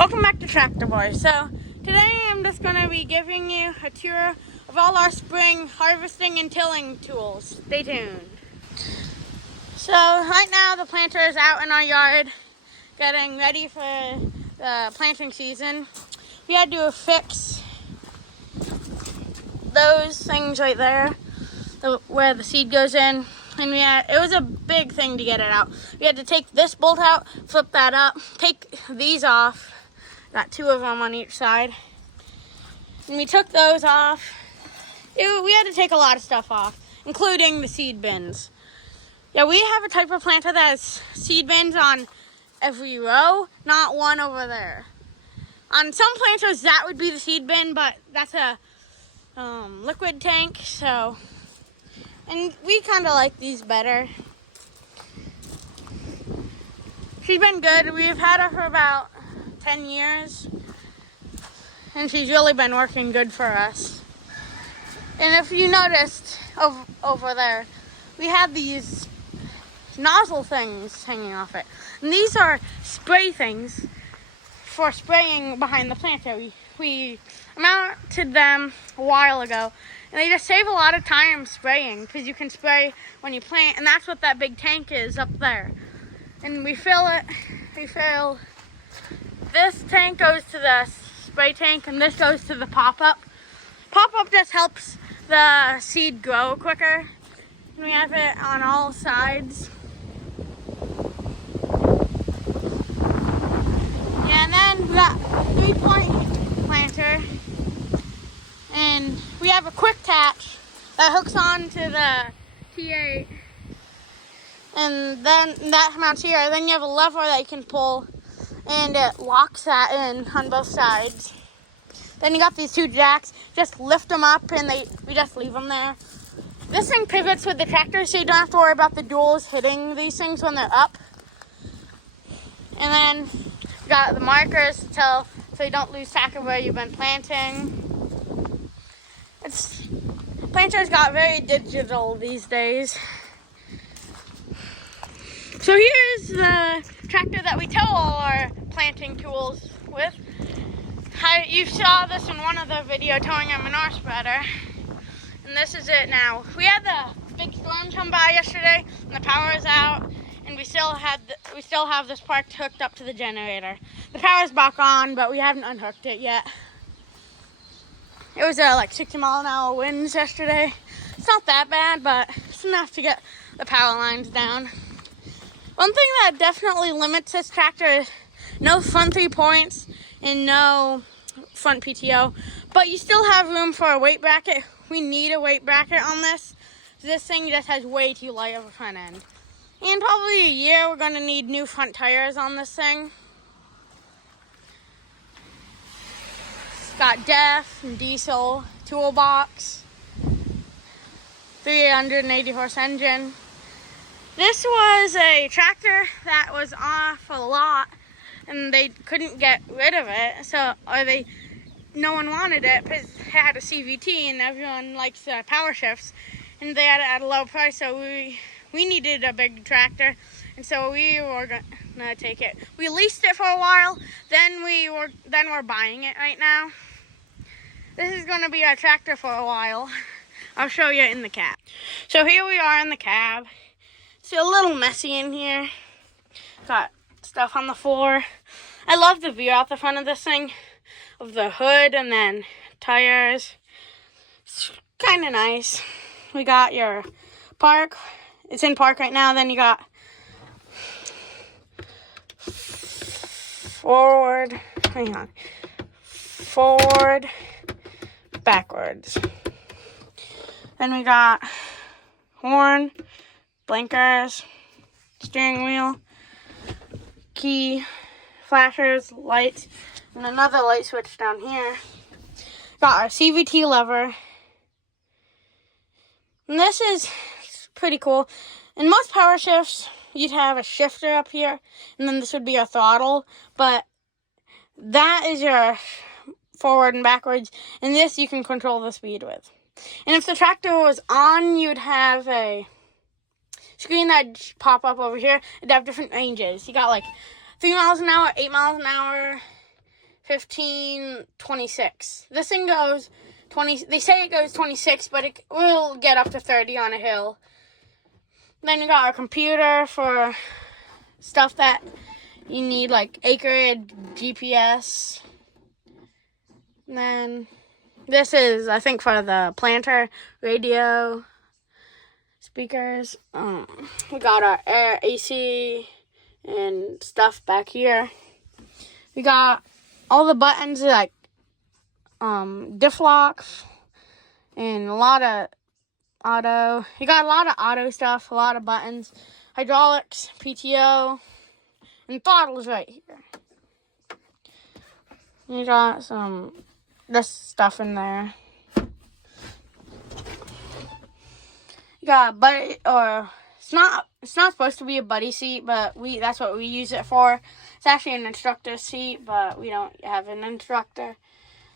Welcome back to Tractor Boys. So today I'm just going to be giving you a tour of all our spring harvesting and tilling tools. Stay tuned. So right now the planter is out in our yard getting ready for the planting season. We had to fix those things right there where the seed goes in. And it was a big thing to get it out. We had to take this bolt out, flip that up, take these off. Got two of them on each side. And we took those off. We had to take a lot of stuff off, including the seed bins. Yeah, we have a type of planter that has seed bins on every row, not one over there. On some planters, that would be the seed bin, but that's a liquid tank, so... And we kind of like these better. She's been good. We've had her for about 10 years. And she's really been working good for us. And if you noticed over there, we have these nozzle things hanging off it. And these are spray things for spraying behind the planter. We mounted them a while ago. And they just save a lot of time spraying because you can spray when you plant, and that's what that big tank is up there. And we fill it, this tank goes to the spray tank and this goes to the pop-up. Pop-up just helps the seed grow quicker. And we have it on all sides. Yeah, and then we got 3-point planter. And we have a quick catch that hooks onto the T8, and then that mounts here. Then you have a lever that you can pull, and it locks that in on both sides. Then you got these two jacks. Just lift them up, and we just leave them there. This thing pivots with the tractor, so you don't have to worry about the duals hitting these things when they're up. And then you got the markers to tell, so you don't lose track of where you've been planting. Planters got very digital these days. So here's the tractor that we tow all our planting tools with. You saw this in one other video towing a manure spreader. And this is it now. We had the big storm come by yesterday and the power is out, and we still have this part hooked up to the generator. The power's back on, but we haven't unhooked it yet. It was like 60-mile-an-hour winds yesterday. It's not that bad, but it's enough to get the power lines down. One thing that definitely limits this tractor is no front 3 points and no front PTO, but you still have room for a weight bracket. We need a weight bracket on this. This thing just has way too light of a front end. In probably a year, we're going to need new front tires on this thing. Got DEF and diesel toolbox, 380 horse engine. This was a tractor that was off a lot and they couldn't get rid of it, no one wanted it because it had a CVT and everyone likes power shifts, and they had it at a low price, so we needed a big tractor, and so we were gonna take it. We leased it for a while, then we're buying it right now. This is going to be our tractor for a while. I'll show you in the cab. So here we are in the cab. It's a little messy in here. Got stuff on the floor. I love the view out the front of this thing, of the hood and then tires. It's kind of nice. We got your park. It's in park right now. Then you got forward, backwards. Then we got horn, blinkers, steering wheel, key, flashers, lights, and another light switch down here. Got our CVT lever. And this is pretty cool. In most power shifts, you'd have a shifter up here, and then this would be a throttle, but that is your forward and backwards, and this you can control the speed with. And if the tractor was on, you'd have a screen that'd pop up over here. It'd have different ranges. You got like 3 miles an hour, 8 miles an hour, 15.26. This thing goes 20. They say it goes 26, but it will get up to 30 on a hill. Then we got our computer for stuff that you need, like acreage, GPS. And then this is, I think, for the planter, radio, speakers. We got our air, AC, and stuff back here. We got all the buttons, like diff locks, and a lot of auto. You got a lot of auto stuff, a lot of buttons, hydraulics, PTO, and throttles right here. You got some this stuff in there. You got a buddy, or it's not supposed to be a buddy seat, but that's what we use it for. It's actually an instructor seat, but we don't have an instructor.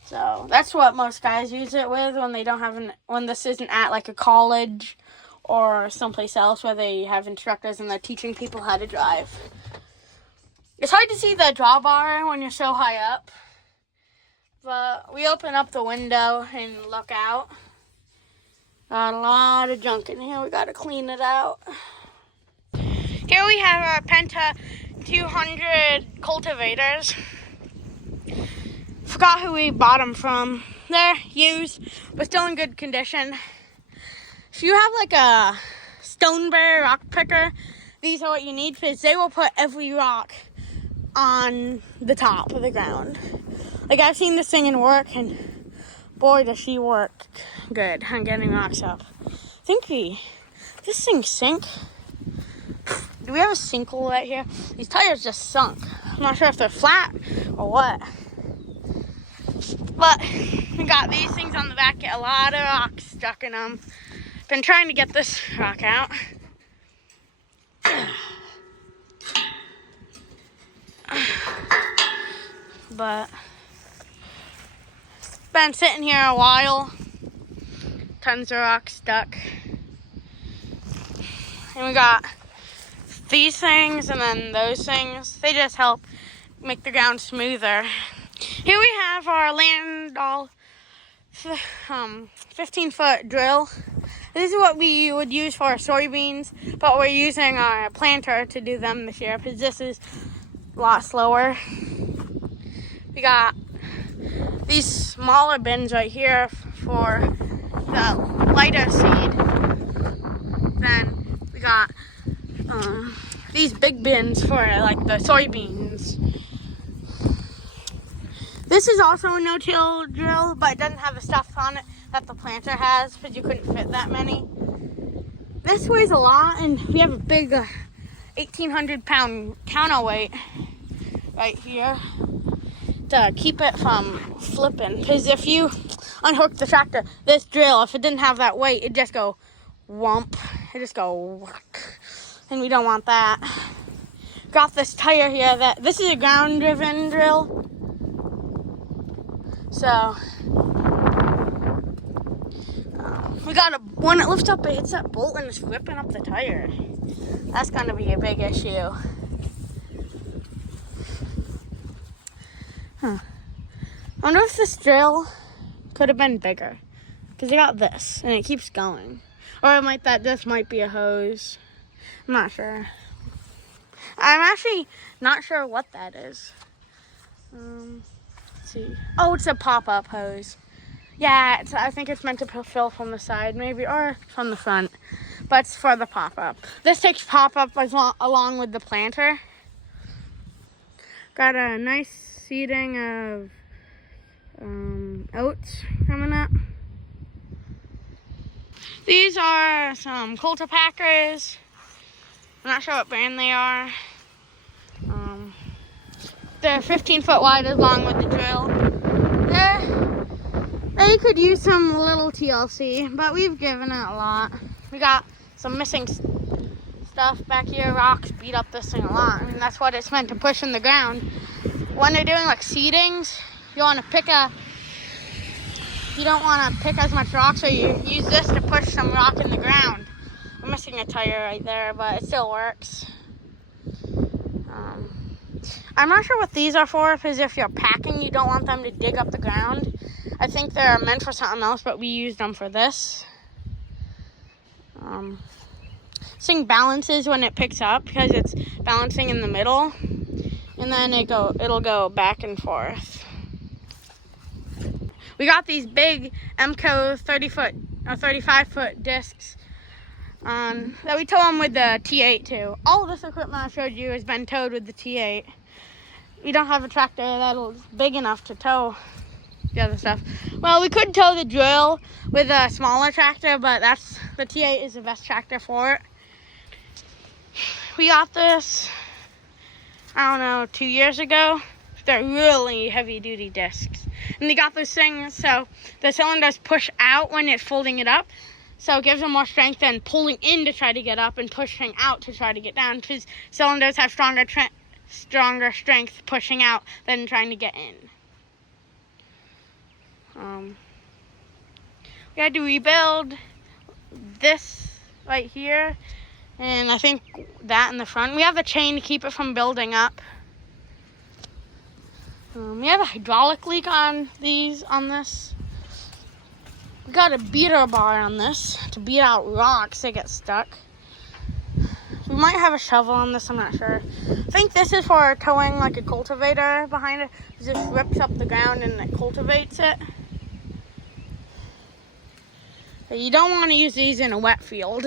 So that's what most guys use it with when they don't have when this isn't at like a college or someplace else where they have instructors and they're teaching people how to drive. It's hard to see the drawbar when you're so high up, but we open up the window and look out. Got a lot of junk in here. We got to clean it out. Here we have our Penta 200 cultivators. Forgot who we bought them from. They're used, but still in good condition. If you have like a Stoneberry rock picker, these are what you need, because they will put every rock on the top of the ground. Like, I've seen this thing in work, and boy, does she work good on getting rocks up. I think this thing sink. Do we have a sinkhole right here? These tires just sunk. I'm not sure if they're flat or what. But we got these things on the back, get a lot of rocks stuck in them. Been trying to get this rock out. But it's been sitting here a while. Tons of rocks stuck. And we got these things and then those things. They just help make the ground smoother. Here we have our Landau 15-foot drill. This is what we would use for our soybeans, but we're using our planter to do them this year because this is a lot slower. We got these smaller bins right here for the lighter seed. Then we got these big bins for like the soybeans. This is also a no-till drill, but it doesn't have the stuff on it that the planter has because you couldn't fit that many. This weighs a lot, and we have a big 1,800-pound counterweight right here to keep it from flipping. Because if you unhook the tractor, this drill, if it didn't have that weight, it'd just go whomp. It'd just go whack. And we don't want that. Got this tire here this is a ground-driven drill. So, we got when it lifts up, it hits that bolt and it's whipping up the tire. That's going to be a big issue. I wonder if this drill could have been bigger. Because I got this, and it keeps going. Or this might be a hose. I'm not sure. I'm actually not sure what that is. Let's see. Oh, it's a pop-up hose. Yeah, I think it's meant to fill from the side, maybe, or from the front. But it's for the pop-up. This takes pop-up along with the planter. Got a nice seeding of oats coming up. These are some cultipackers. I'm not sure what brand they are. They're 15-foot wide along with the drill. They could use some little TLC, but we've given it a lot. We got some missing stuff back here. Rocks beat up this thing a lot. I mean, that's what it's meant to push in the ground. When they're doing like seedings, you don't want to pick as much rock, so you use this to push some rock in the ground. I'm missing a tire right there, but it still works. I'm not sure what these are for, because if you're packing, you don't want them to dig up the ground. I think they're meant for something else, but we used them for this. This thing balances when it picks up because it's balancing in the middle, and then it'll go back and forth. We got these big MCO 30-foot or 35-foot discs that we tow them with the T8 too. All of this equipment I showed you has been towed with the T8. We don't have a tractor that's big enough to tow the other stuff. Well, we could tow the drill with a smaller tractor, but the T8 is the best tractor for it. We got this, I don't know, 2 years ago. They're really heavy duty discs. And they got those things so the cylinders push out when it's folding it up. So it gives them more strength than pulling in to try to get up and pushing out to try to get down. Because cylinders have stronger strength pushing out than trying to get in. We had to rebuild this right here. And I think that in the front. We have a chain to keep it from building up. We have a hydraulic leak on this. We got a beater bar on this to beat out rocks that get stuck. We might have a shovel on this, I'm not sure. I think this is for towing like a cultivator behind it. It just rips up the ground and it cultivates it. But you don't want to use these in a wet field.